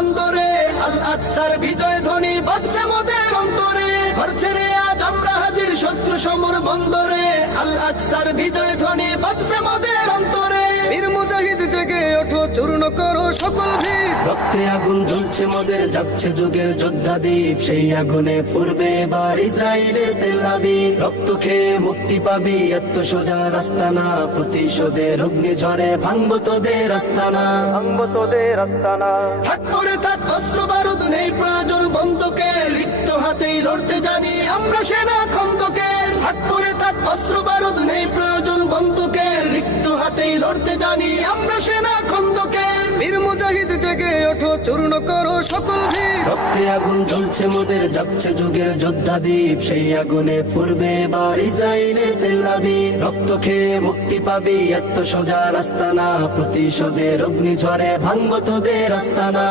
অন্তরে আল আকসার বিজয় ধ্বনি বাজছে মোদের অন্তরে ঘর ছেড়ে আজ আমরা হাজির শত্রু সমর বন্দরে আল আকসার বিজয় ধ্বনি বাজছে মোদের অন্তরে বীর মুজাহিদ জেগে ওঠো চূর্ণ করো সকল ভিড় রক্তে আগুন জ্বলছে মোদের যাচ্ছে যুগের যোদ্ধা দ্বীপ সেই আগুনে পূর্বে এবার ইসরায়েলের তেল আবিব রক্ত খেয়ে মুক্তি পাবি এত সোজা রাস্তা না প্রতিশোধের অগ্নি ঝরে ভাঙবো তোদের আস্তানা থাক পরে থাক অস্ত্র বারুদ নেই প্রয়োজন বন্দুকের রিক্ত হাতেই লড়তে জানি আমরা সেনা খন্দকের থাক পরে থাক অস্ত্র বারুদ নেই প্রয়োজন বন্দুকের রিক্ত হাতেই লড়তে জানি আমরা সেনা খন্দকের বীর মুজাহিদ জেগে ওঠো চূর্ণ করো সকল ভিড় রক্তে আগুন জ্বলছে মোদের যাচ্ছে যুগের যোদ্ধা দ্বীপ সেই আগুনে পূর্বে এবার ইসরায়েলের তেল আবিব রক্ত খেয়ে মুক্তি পাবি এত সোজা রাস্তা না প্রতিশোধের অগ্নি ঝরে ভাঙবো তোদের আস্তানা